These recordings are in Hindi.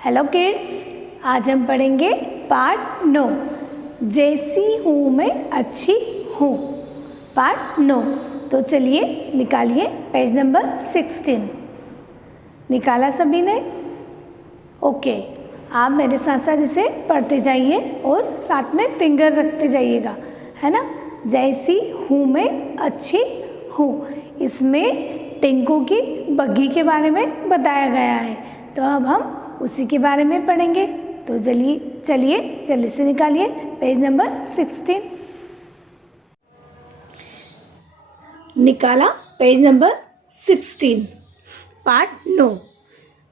हेलो किड्स, आज हम पढ़ेंगे पार्ट 9 जैसी हूँ मैं अच्छी हूँ। पार्ट 9। तो चलिए निकालिए पेज नंबर 16। निकाला सभी ने? ओके, आप मेरे साथ साथ इसे पढ़ते जाइए और साथ में फिंगर रखते जाइएगा, है ना। जैसी हूँ मैं अच्छी हूँ, इसमें टिंकू की बग्गी के बारे में बताया गया है। तो अब हम उसी के बारे में पढ़ेंगे। तो चलिए जल्दी से निकालिए पेज नंबर 16। निकाला पेज नंबर 16, पार्ट 9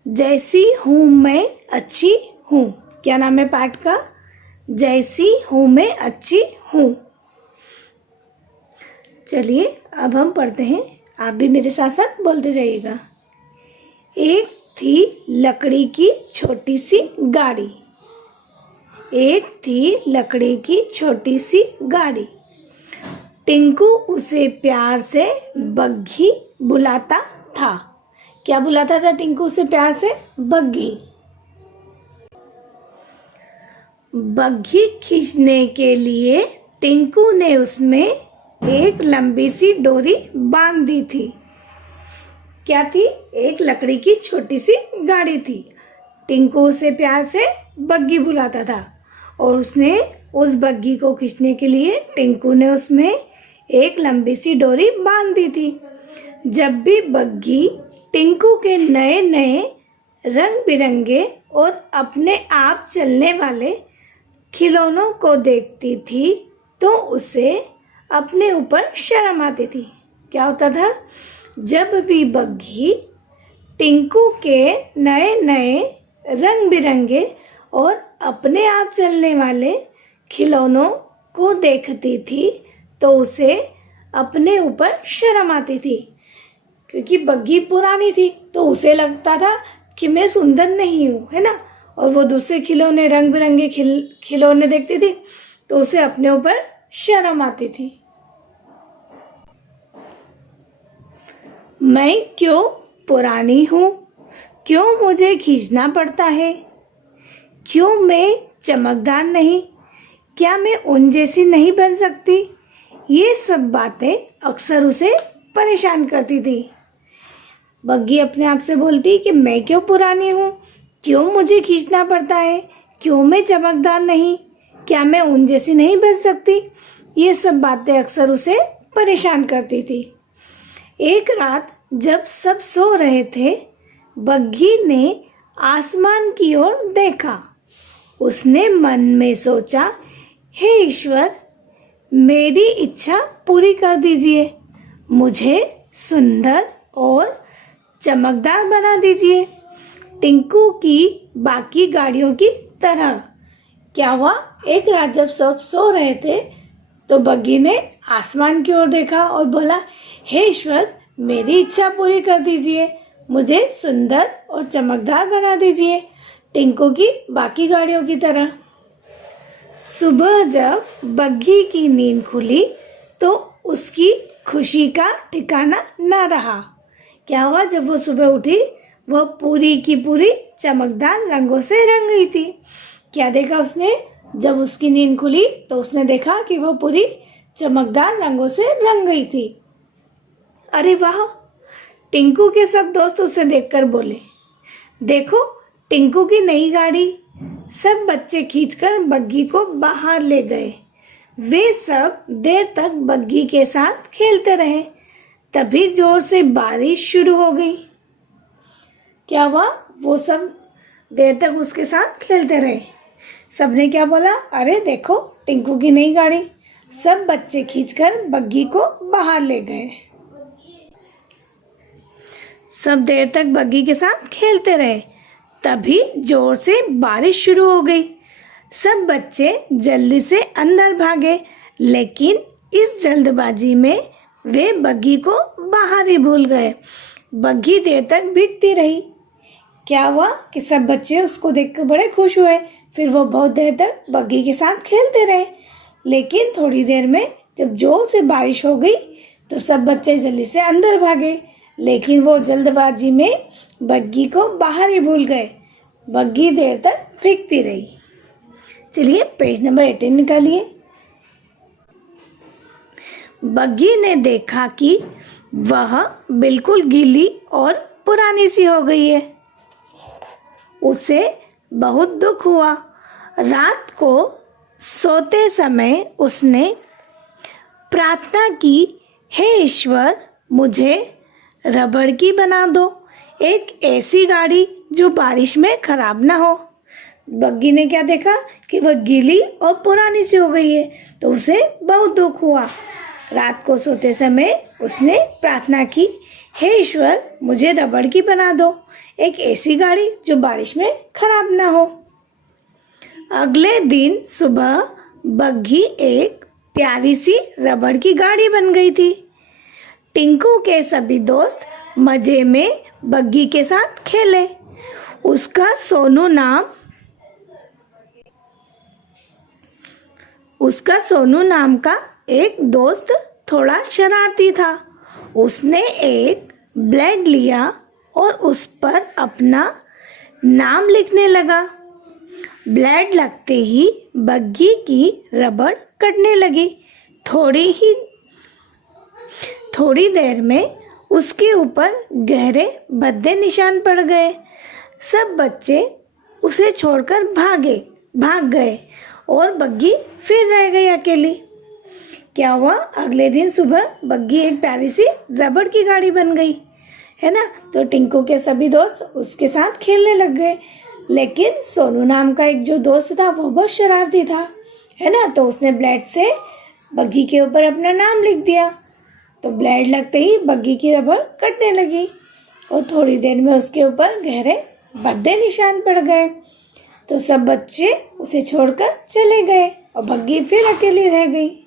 जैसी हूँ मैं अच्छी हूँ। क्या नाम है पार्ट का? जैसी हूँ मैं अच्छी हूँ। चलिए अब हम पढ़ते हैं, आप भी मेरे साथ साथ बोलते जाइएगा। एक थी लकड़ी की छोटी सी गाड़ी, एक थी लकड़ी की छोटी सी गाड़ी। टिंकू उसे प्यार से बग्घी बुलाता था। क्या बुलाता था टिंकू उसे प्यार से? बग्घी। बग्घी खींचने के लिए टिंकू ने उसमें एक लंबी सी डोरी बांध दी थी। क्या थी? एक लकड़ी की छोटी सी गाड़ी थी। टिंकू उसे प्यार से बग्घी बुलाता था और उसने उस बग्घी को खींचने के लिए टिंकू ने उसमें एक लंबी सी डोरी बांध दी थी। जब भी बग्घी टिंकू के नए नए रंग बिरंगे और अपने आप चलने वाले खिलौनों को देखती थी तो उसे अपने ऊपर शर्म आती थी। क्या होता था? जब भी बग्घी टिंकू के नए नए रंग बिरंगे और अपने आप चलने वाले खिलौनों को देखती थी तो उसे अपने ऊपर शर्म आती थी, क्योंकि बग्घी पुरानी थी तो उसे लगता था कि मैं सुंदर नहीं हूँ, है ना। और वो दूसरे खिलौने रंग बिरंगे खिलौने देखती थी तो उसे अपने ऊपर शर्म आती थी। मैं क्यों पुरानी हूँ? क्यों मुझे खींचना पड़ता है? क्यों मैं चमकदार नहीं? क्या मैं उन जैसी नहीं बन सकती? ये सब बातें अक्सर उसे परेशान करती थी। बग्घी अपने आप से बोलती कि मैं क्यों पुरानी हूँ? क्यों मुझे खींचना पड़ता है? क्यों मैं चमकदार नहीं? क्या मैं उन जैसी नहीं बन सकती? ये सब बातें अक्सर उसे परेशान करती थी। एक रात जब सब सो रहे थे, बग्घी ने आसमान की ओर देखा। उसने मन में सोचा, हे ईश्वर, मेरी इच्छा पूरी कर दीजिए, मुझे सुंदर और चमकदार बना दीजिए, टिंकू की बाकी गाड़ियों की तरह। क्या हुआ? एक रात जब सब सो रहे थे तो बग्घी ने आसमान की ओर देखा और बोला, हे ईश्वर, मेरी इच्छा पूरी कर दीजिए, मुझे सुंदर और चमकदार बना दीजिए, टिंकू की बाकी गाड़ियों की तरह। सुबह जब बग्घी की नींद खुली तो उसकी खुशी का ठिकाना न रहा। क्या हुआ? जब वो सुबह उठी, वह पूरी की पूरी चमकदार रंगों से रंग गई थी। क्या देखा उसने? जब उसकी नींद खुली तो उसने देखा कि वह पूरी चमकदार रंगों से रंग गई थी। अरे वाह! टिंकू के सब दोस्त उसे देखकर बोले, देखो टिंकू की नई गाड़ी। सब बच्चे खींचकर बग्घी को बाहर ले गए। वे सब देर तक बग्घी के साथ खेलते रहे। तभी जोर से बारिश शुरू हो गई। क्या हुआ? वो सब देर तक उसके साथ खेलते रहे। सबने क्या बोला? अरे देखो टिंकू की नई गाड़ी। सब बच्चे खींचकर बग्घी को बाहर ले गए। सब देर तक बग्घी के साथ खेलते रहे। तभी जोर से बारिश शुरू हो गई। सब बच्चे जल्दी से अंदर भागे, लेकिन इस जल्दबाजी में वे बग्घी को बाहर ही भूल गए। बग्घी देर तक भीगती रही। क्या हुआ कि सब बच्चे उसको देखकर बड़े खुश हुए। फिर वो बहुत देर तक बग्घी के साथ खेलते रहे, लेकिन थोड़ी देर में जब जोर से बारिश हो गई तो सब बच्चे जल्दी से अंदर भागे, लेकिन वो जल्दबाजी में बग्घी को बाहर ही भूल गए। बग्घी देर तक भीगती रही। चलिए पेज नंबर 18 निकालिए। बग्घी ने देखा कि वह बिल्कुल गीली और पुरानी सी हो गई है। उसे बहुत दुख हुआ। रात को सोते समय उसने प्रार्थना की, हे ईश्वर, मुझे रबड़ की बना दो, एक ऐसी गाड़ी जो बारिश में खराब ना हो। बग्घी ने क्या देखा कि वह गीली और पुरानी सी हो गई है, तो उसे बहुत दुख हुआ। रात को सोते समय उसने प्रार्थना की, हे ईश्वर, मुझे रबड़ की बना दो, एक ऐसी गाड़ी जो बारिश में खराब ना हो। अगले दिन सुबह बग्घी एक प्यारी सी रबड़ की गाड़ी बन गई थी। टिंकू के सभी दोस्त मजे में बग्घी के साथ खेले। उसका सोनू नाम का एक दोस्त थोड़ा शरारती था। उसने एक ब्लेड लिया और उस पर अपना नाम लिखने लगा। ब्लेड लगते ही बग्घी की रबड़ कटने लगी। थोड़ी देर में उसके ऊपर गहरे भद्दे निशान पड़ गए। सब बच्चे उसे छोड़कर भाग गए और बग्घी फिर रह गई अकेली। क्या हुआ? अगले दिन सुबह बग्घी एक प्यारी सी रबड़ की गाड़ी बन गई, है ना। तो टिंकू के सभी दोस्त उसके साथ खेलने लग गए। लेकिन सोनू नाम का एक जो दोस्त था वो बहुत शरारती था, है ना। तो उसने ब्लेड से बग्घी के ऊपर अपना नाम लिख दिया। तो ब्लेड लगते ही बग्घी की रबड़ कटने लगी और थोड़ी देर में उसके ऊपर गहरे भद्दे निशान पड़ गए। तो सब बच्चे उसे छोड़कर चले गए और बग्घी फिर अकेली रह गई।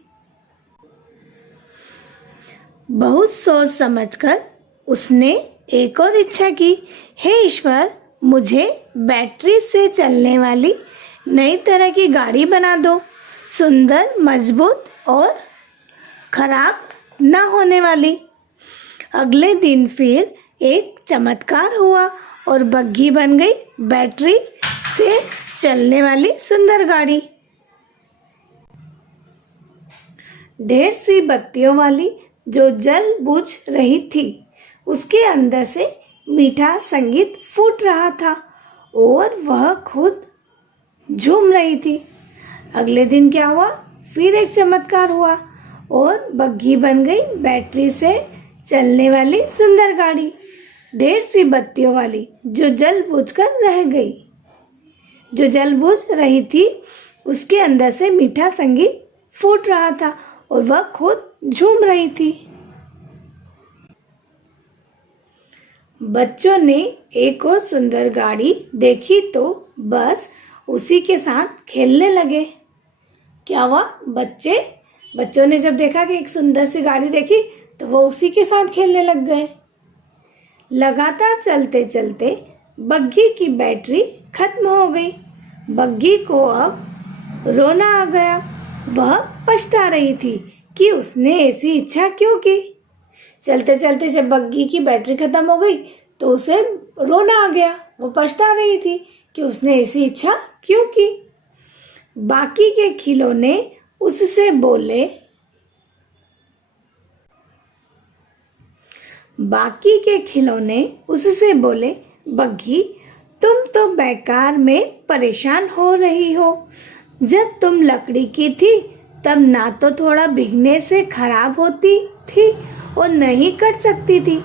बहुत सोच समझकर उसने एक और इच्छा की, हे ईश्वर, मुझे बैटरी से चलने वाली नई तरह की गाड़ी बना दो, सुंदर, मजबूत और खराब ना होने वाली। अगले दिन फिर एक चमत्कार हुआ और बग्घी बन गई बैटरी से चलने वाली सुंदर गाड़ी। ढेर सी बत्तियों वाली जो जल बुझ रही थी, उसके अंदर से मीठा संगीत फूट रहा था और वह खुद झूम रही थी। अगले दिन क्या हुआ? फिर एक चमत्कार हुआ और बग्घी बन गई बैटरी से चलने वाली सुंदर गाड़ी। ढेर सी बत्तियों वाली जो जल बुझ रही थी, उसके अंदर से मीठा संगीत फूट रहा था और वह खुद झूम रही थी। बच्चों ने एक और सुंदर गाड़ी देखी तो बस उसी के साथ खेलने लगे। क्या हुआ? बच्चों ने जब देखा कि एक सुंदर सी गाड़ी देखी तो वो उसी के साथ खेलने लग गए। लगातार चलते चलते बग्घी की बैटरी खत्म हो गई। बग्घी को अब रोना आ गया। वह पछता रही थी कि उसने ऐसी इच्छा क्यों की। चलते चलते जब बग्घी की बैटरी खत्म हो गई तो उसे रोना आ गया। वो पछता रही थी कि उसने ऐसी इच्छा क्यों की। बाकी के खिलौने उससे बोले, बग्घी, तुम तो बेकार में परेशान हो रही हो। जब तुम लकड़ी की थी तब ना तो थोड़ा भीगने से खराब होती थी और नहीं कट सकती थी।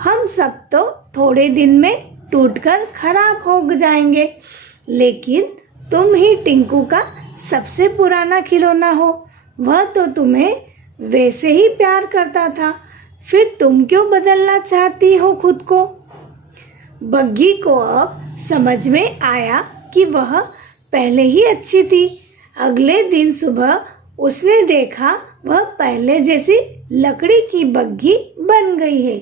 हम सब तो थोड़े दिन में टूटकर खराब हो जाएंगे, लेकिन तुम ही टिंकू का सबसे पुराना खिलौना हो। वह तो तुम्हें वैसे ही प्यार करता था, फिर तुम क्यों बदलना चाहती हो खुद को। बग्घी को अब समझ में आया कि वह पहले ही अच्छी थी। अगले दिन सुबह उसने देखा वह पहले जैसी लकड़ी की बग्घी बन गई है।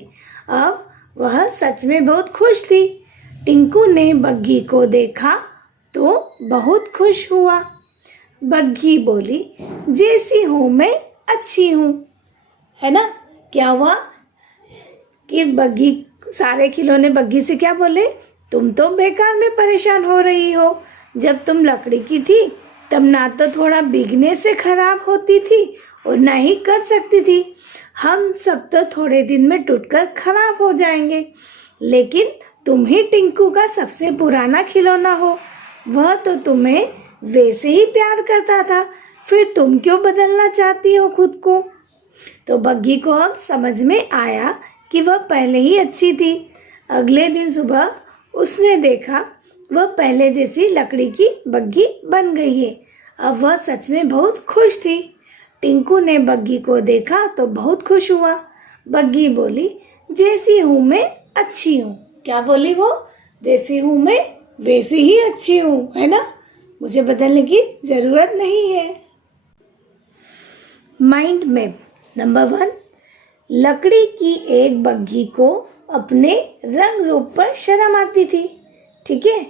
अब वह सच में बहुत खुश थी। टिंकू ने बग्घी को देखा तो बहुत खुश हुआ। बग्घी बोली, जैसी हूँ मैं अच्छी हूँ, है ना। क्या हुआ कि सारे खिलौने बग्घी से क्या बोले तुम तो बेकार में परेशान हो रही हो। जब तुम लकड़ी की थी तब ना तो थोड़ा बिगने से खराब होती थी और ना ही कट सकती थी। हम सब तो थोड़े दिन में टूटकर खराब हो जाएंगे, लेकिन तुम ही टिंकू का सबसे पुराना खिलौना हो। वह तो तुम्हें वैसे ही प्यार करता था, फिर तुम क्यों बदलना चाहती हो खुद को? तो बग्गी को अब समझ में आया कि वह पहले ही अच्छी थी। अगले दिन सुबह उसने देखा वह पहले जैसी लकड़ी की बग्गी बन गई है। अब वह सच में बहुत खुश थी। टिंकू ने बग्गी को देखा तो बहुत खुश हुआ। बग्गी बोली, जैसी हूँ मैं अच्छी हूँ। क्या बोली वो? जैसी हूँ मैं वैसी ही अच्छी हूँ, है ना? मुझे बदलने की जरूरत नहीं है। Mind map number 1। लकड़ी की एक बग्गी को अपने रंग रूप पर शर्म आती थी। ठीक है,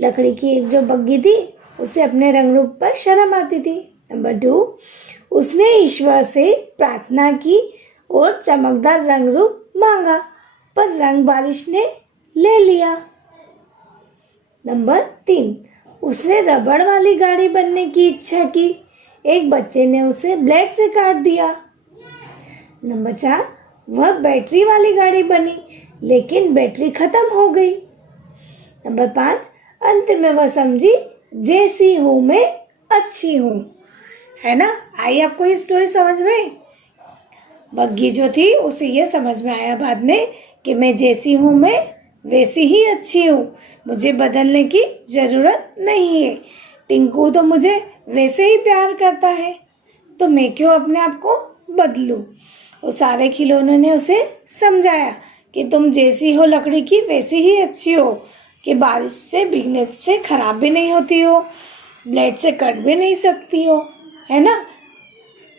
लकड़ी की एक जो बग्गी थी उसे अपने रंग रूप पर शर्म आती थी। नंबर 2, उसने ईश्वर से प्रार्थना की और चमकदार रंग रूप मांगा, पर रंग बारिश ने ले लिया। नंबर 3, उसने रबड़ वाली गाड़ी बनने की इच्छा की, एक बच्चे ने उसे ब्लेड से काट दिया। नंबर 4, वह बैटरी वाली गाड़ी बनी, लेकिन बैटरी खत्म हो गई। नंबर 5, अंत में वह समझी जैसी हूँ मैं अच्छी हूँ। है ना? आई आपको ये स्टोरी समझ में? बग्गी जो थी उसे ये समझ में आया बाद में कि मैं जैसी हूँ मैं वैसी ही अच्छी हूँ, मुझे बदलने की जरूरत नहीं है। टिंकू तो मुझे वैसे ही प्यार करता है, तो मैं क्यों अपने आप को बदलूं? वो सारे खिलौनों ने उसे समझाया कि तुम जैसी हो लकड़ी की वैसी ही अच्छी हो, कि बारिश से भीगने से खराब भी नहीं होती हो, ब्लेड से कट भी नहीं सकती हो, है ना?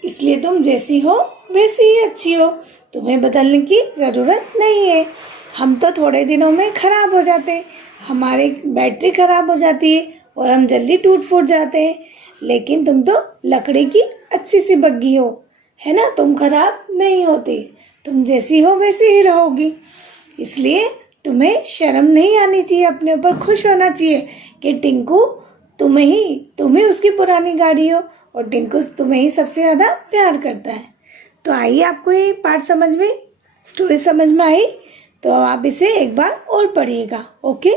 इसलिए तुम जैसी हो वैसी ही अच्छी हो, तुम्हें बदलने की ज़रूरत नहीं है। हम तो थोड़े दिनों में खराब हो जाते हैं, हमारी बैटरी खराब हो जाती है और हम जल्दी टूट फूट जाते हैं, लेकिन तुम तो लकड़ी की अच्छी सी बग्गी हो, है ना? तुम खराब नहीं होती, तुम जैसी हो वैसी ही रहोगी। इसलिए तुम्हें शर्म नहीं आनी चाहिए, अपने ऊपर खुश होना चाहिए कि टिंकू तुम ही उसकी पुरानी गाड़ी हो और टिंकू तुम्हें ही सबसे ज़्यादा प्यार करता है। तो आइए, आपको ये पार्ट समझ में, स्टोरी समझ में आई तो आप इसे एक बार और पढ़िएगा। ओके।